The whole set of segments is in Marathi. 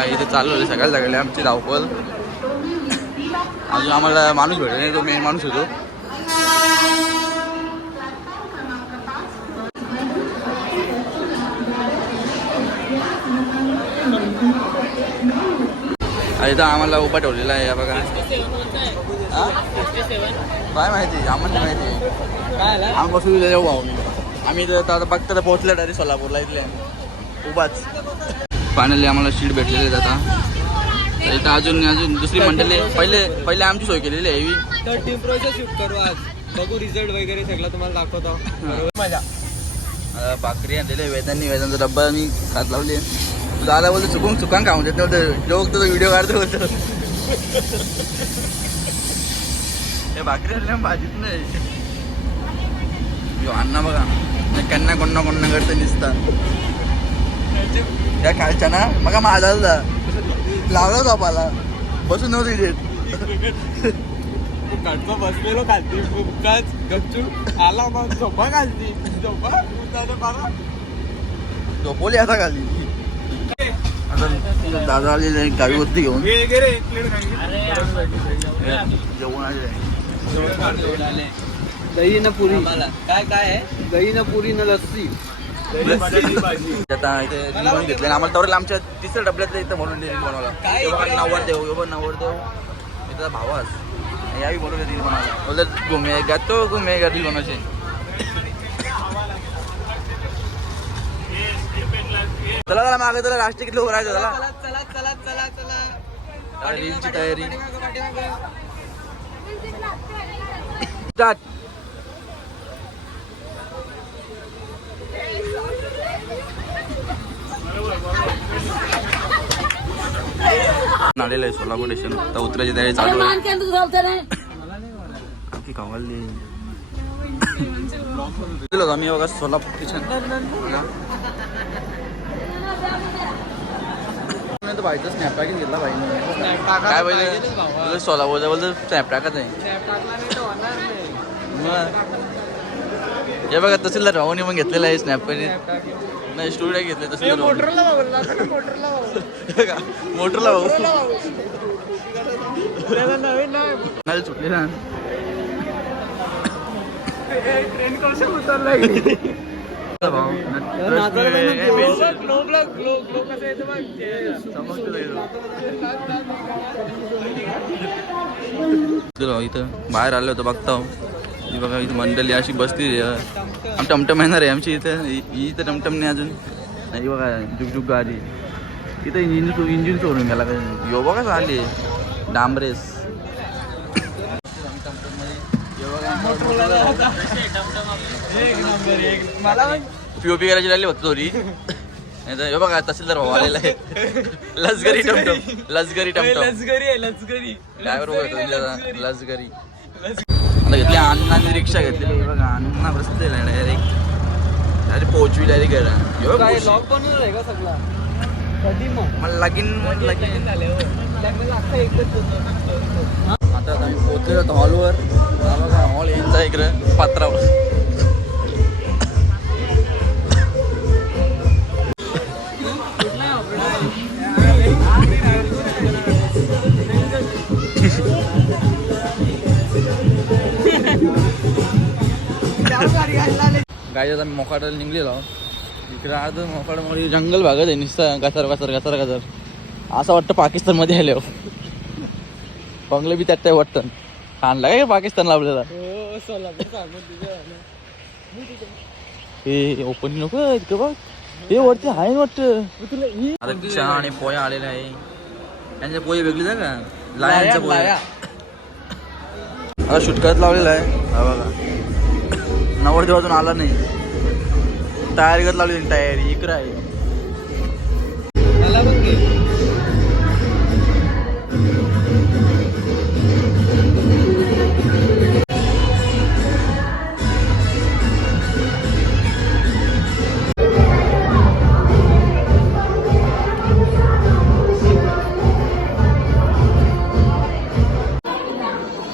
बघा इथे चालू होते सकाळ सकाळी आमची धावपळ. अजून आम्हाला माणूस भेटला नाही, तो मेन माणूस होतो. इथं आम्हाला उभा ठेवलेला आहे बघा. काय माहिती आम्हाला माहिती काय आम्ही बसून जाऊ भाऊ. आम्ही तर आता बघता तर पोहोचल्या डायरेक्ट सोलापूरला इथले उभाच. फायनली आम्हाला सीट भेटलेली आहे आता. इथं अजून दुसरी मंडळी पहिले आमची सोय केलेली आहे ही. तर टीम प्रोसेस शिफ्ट करू आज, बघू रिझल्ट वगैरे सगळं तुम्हाला दाखवतो. मजा भाकरी आणलेली आहे वेदांचा डब्बा मी खात लावली. दादा बोलतो चुकान खाऊन देत नव्हतं, लोक तो व्हिडिओ काढतो बोलतो. हे भाकरी आणल्या भाजीत नाही. अण्णा बघा कन्ना कोणना करतं निसता. त्या खायच्या ना मग माझा लावला झोपाला बसून नव्हती देत. काढतो बसलेलो खालती गपचूप आला मग झोपा घालती झोपा झोपवली आता खाली. आता दादा आलेले गाडीवरती घेऊन जेवण आले. दही न पुरी काय आहे, दही न पुरी न लस्सी. आता इथे रील घेतले आम्हाला तर आमच्या तिसऱ्या डबल्यातलं इथं म्हणून रील बनवला. नवरदेव इथं भावाच यावी बरोबर रील बनवला. बोलत घुमेगा रील बनवायचे. चला मागे त्याला राष्ट्रीय किती उभं राहायचं. चला रीलची तयारी स्टार्ट. आलेलं आहे सोलापूर स्टेशन. आता उतरायची तयारी चालू आहे. खावाली आम्ही बघा सोलापूर स्टेशन. भाईचं स्नॅपड्रॅगन घेतला भाईने. काय पाहिजे सोलापूरचा बोलतो स्नॅपड्रॅगच आहे. हे बघा तहसीलदार भाऊनी पण घेतलेलं आहे स्नॅपड्रॅगन. नाही स्टुडिओ घेतले तसं मोटरला भाऊ नाही चुकलेला. ट्रेन कशा उतरला इथं बाहेर आलो होतो बघता. बघा इथं मंडळी अशी बसती. टमटम येणार आहे आमची इथं टमटम नाही अजून नाही. बघा जुगजुग गाडी इथं इंजिन सोडून गेला. यो बघा चालली डांबरेस. पीओपी करायची राहिली होती थोडी. हे बघा तहसीलदार भाऊ आलेला आहे. लष्करी ड्रायव्हर लष्करी घेतली. अण्णांनी रिक्षा घेतलेली बघा. अण्णा बसलेला डायरेक्ट पोहोचवी डायरेक्ट मला लगीन. आता आम्ही पोहोचलो होतो हॉलवर. बघा हॉल यांचा इकडं पात्रावर. गाडी आता मोकाटाला निघलेलो. इकडे आज मोकाडमध्ये जंगल भागत आहे नुसतं. घसर असं वाटतं पाकिस्तानमध्ये आले. बंगले बी त्यात वाटतं. आणला काय पाकिस्तानला आपल्याला. हे ओपन नको इतकं बघ. हे वरती आहे वाटतं. आता चहा आणि पोया आलेला आहे. यांच्या पोहे वेगळी जा का लायांचा पोया. आता शूट लावलेला आहे. हा बघा नवरदेव अजून आला नाही. तयारी करत लावली तयारी इकडं आहे.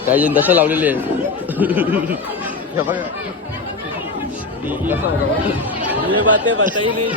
काही जण तसं लावलेले आहे. ये बातें बताई नहीं.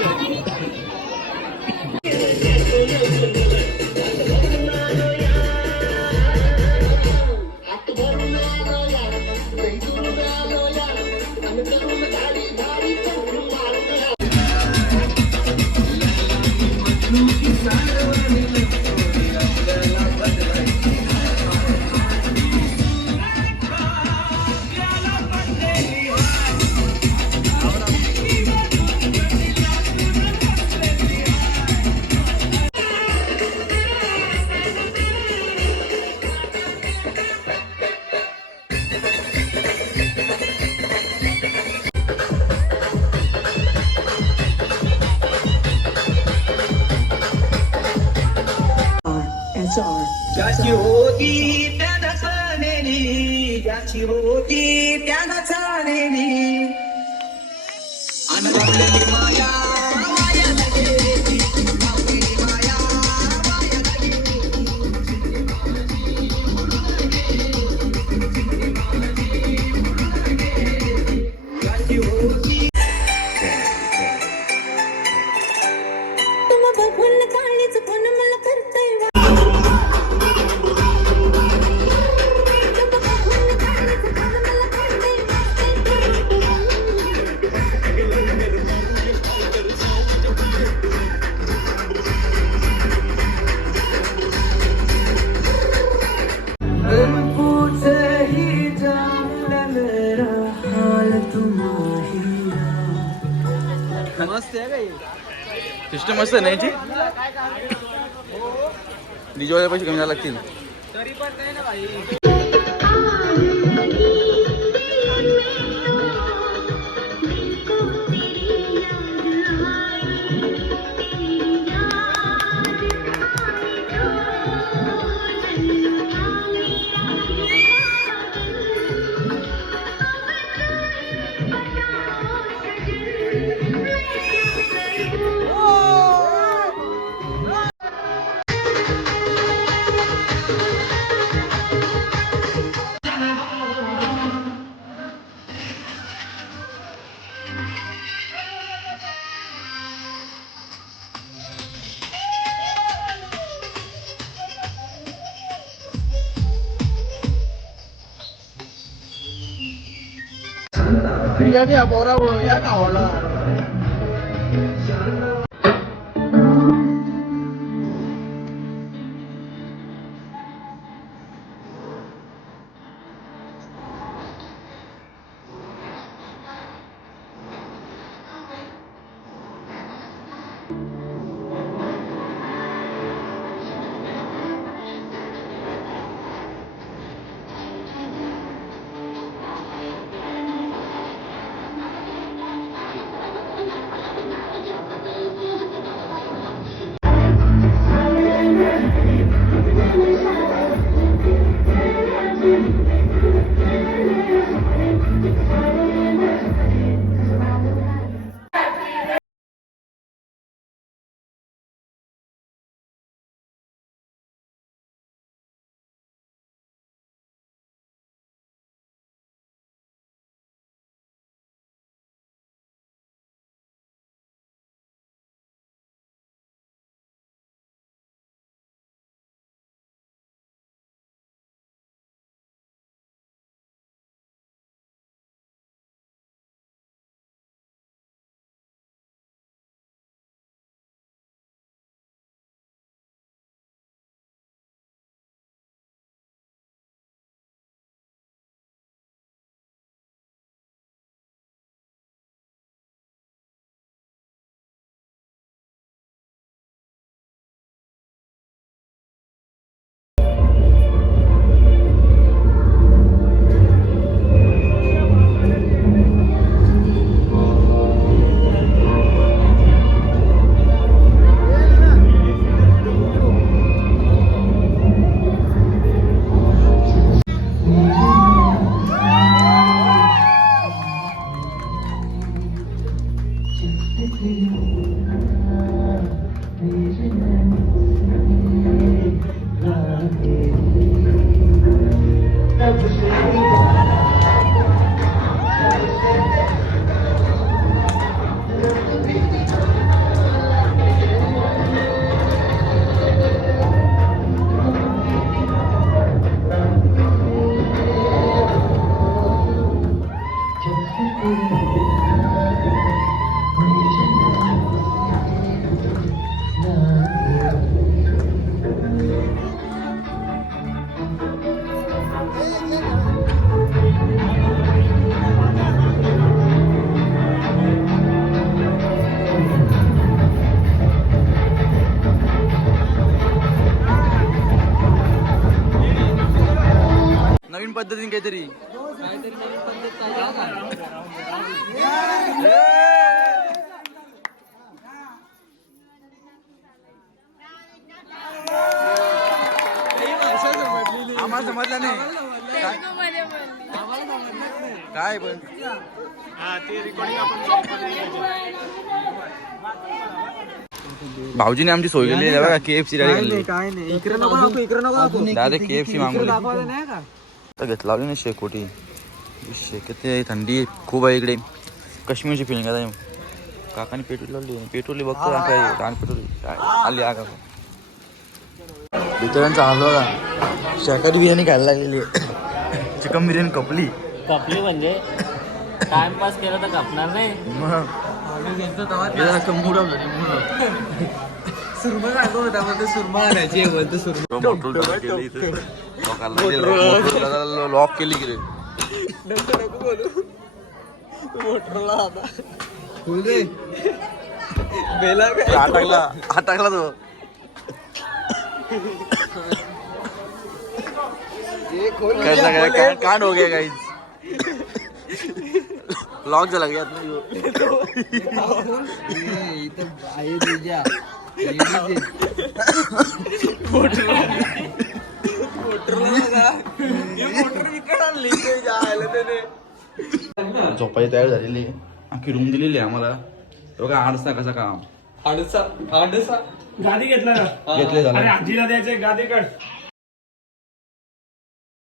ज्याची होती त्याला चालेली, ज्याची होती त्याला चालेली, अनगवलेली माया माया लागेली, लावलेली माया माया लागेली. ज्याची होती तुम बघून काळीच कोण मला करतय मस्त आहे काही सिस्टम मस्त आहे ना याची डीजे वाले पैसे कमी झाले लागतील तरी पण नाही ना भाई. या बोरावर या गावाला नवीन पद्धतीने काहीतरी आम्हाला समजलं नाही काय पण भाऊजीने आमची सोय केली आहे बघा KFC काय नाही इकडे नको डायरेक्ट KFC मागवली तर घेतला लावली ना शेकोटी शेकते थंडी खूप आहे इकडे काश्मीरची फिलिंग आता काकाने पेट्रोल लावली पेट्रोल बघतो काय लहान पेट्रोल आली आगा मित्रांचा आलो बघा शाकाहारी बिर्याणी खायला लागलेली चिकन बिर्याणी कपली म्हणजे टाइमपास केला तर कपणार नाही मुडा सुरमा सांगतो त्यामध्ये सुरमा आणायची लॉक केली की रे नको बोलू मोटरला आता बोल रे बेला काय आटाकला तो कांड हो गया गाइस लॉक झाला गया झोपायची तयार झालेली आखी रूम दिलेली आहे आम्हाला बघा आडसा कसा काम आडसा गादी घेतला घेतले झालं आजीला द्यायचे गादी कट